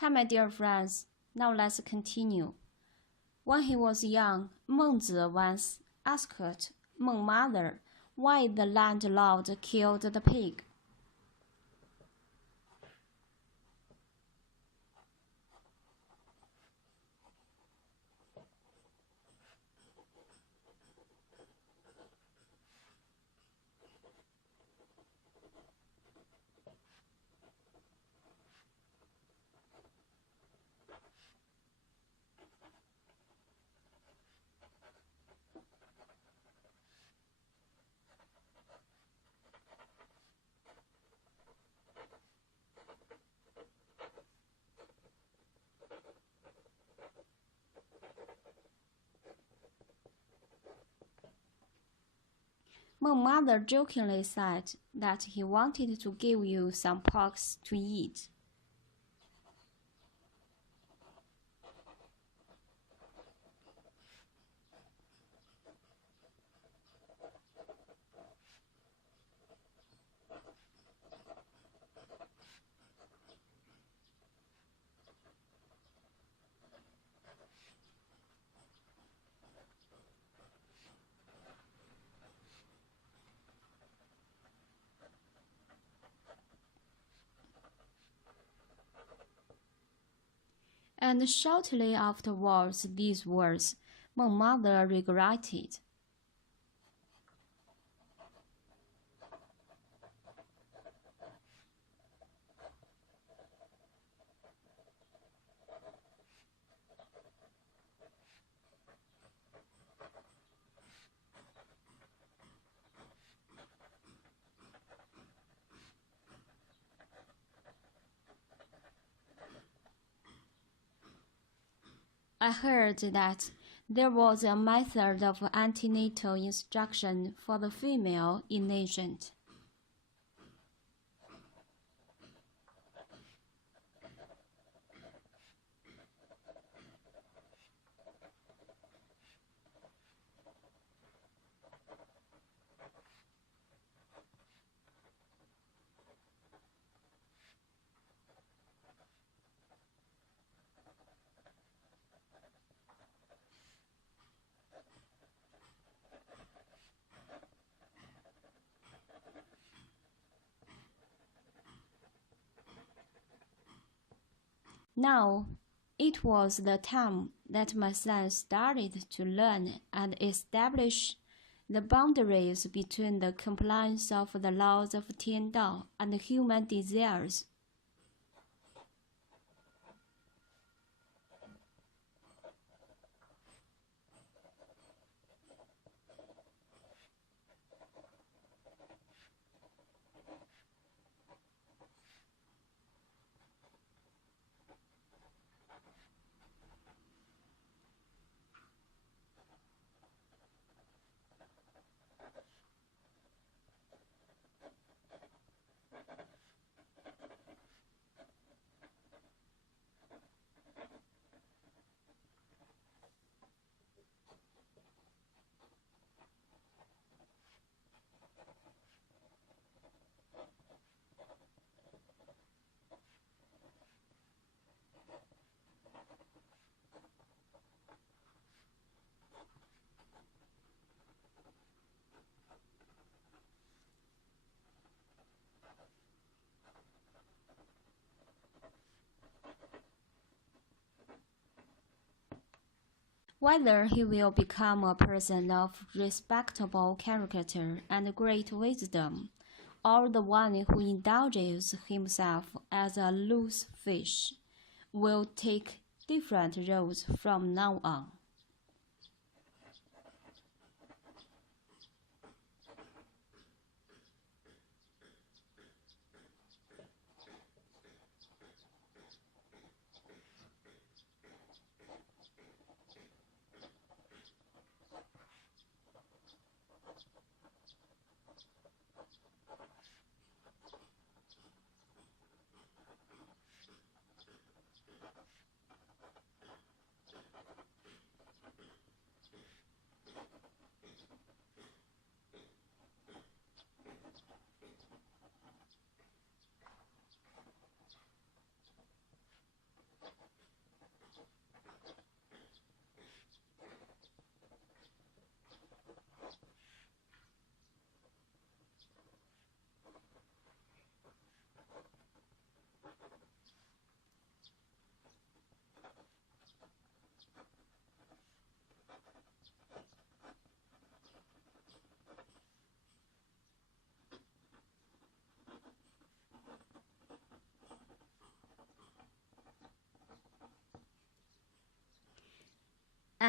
Hi, my dear friends. Now let's continue. When he was young, Mengzi once asked Meng Mother why the landlord killed the pig. Meng Mother jokingly said that he wanted to give you some pork to eat. And shortly afterwards these words, Meng Mother regretted. I heard that there was a method of antenatal instruction for the female in ancient. Now, it was the time that my son started to learn and establish the boundaries between the compliance of the laws of Tiandao and human desires. Whether he will become a person of respectable character and great wisdom, or the one who indulges himself as a loose fish, will take different roles from now on.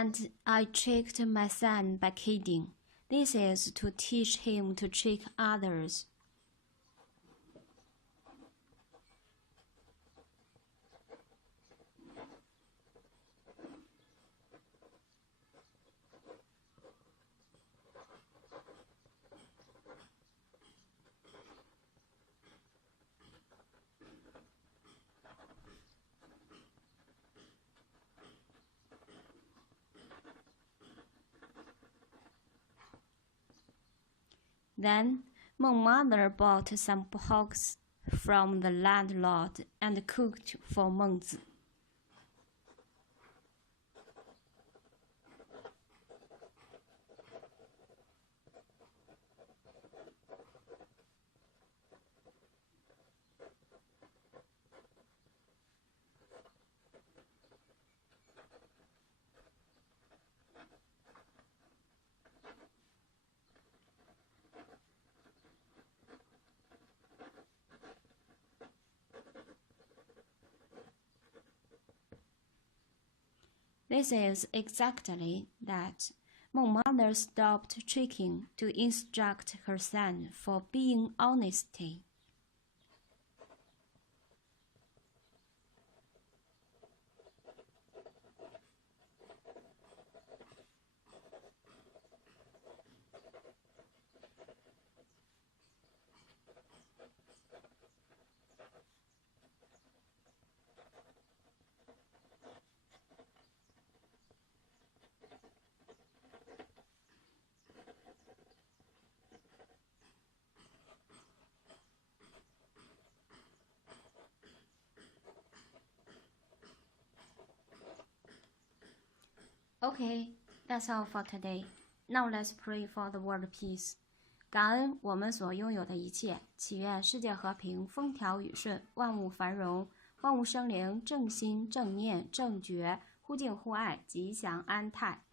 And I tricked my son by kidding. This is to teach him to trick others. Then Meng mother bought some hogs from the landlord and cooked for Mengzi. This is exactly that. Meng mother stopped tricking to instruct her son for being honesty. Okay, that's all for today. Now let's pray for the world peace. 感恩我们所拥有的一切，祈愿世界和平，风调雨顺，万物繁荣，万物生灵正心正念正觉，互敬互爱，吉祥安泰。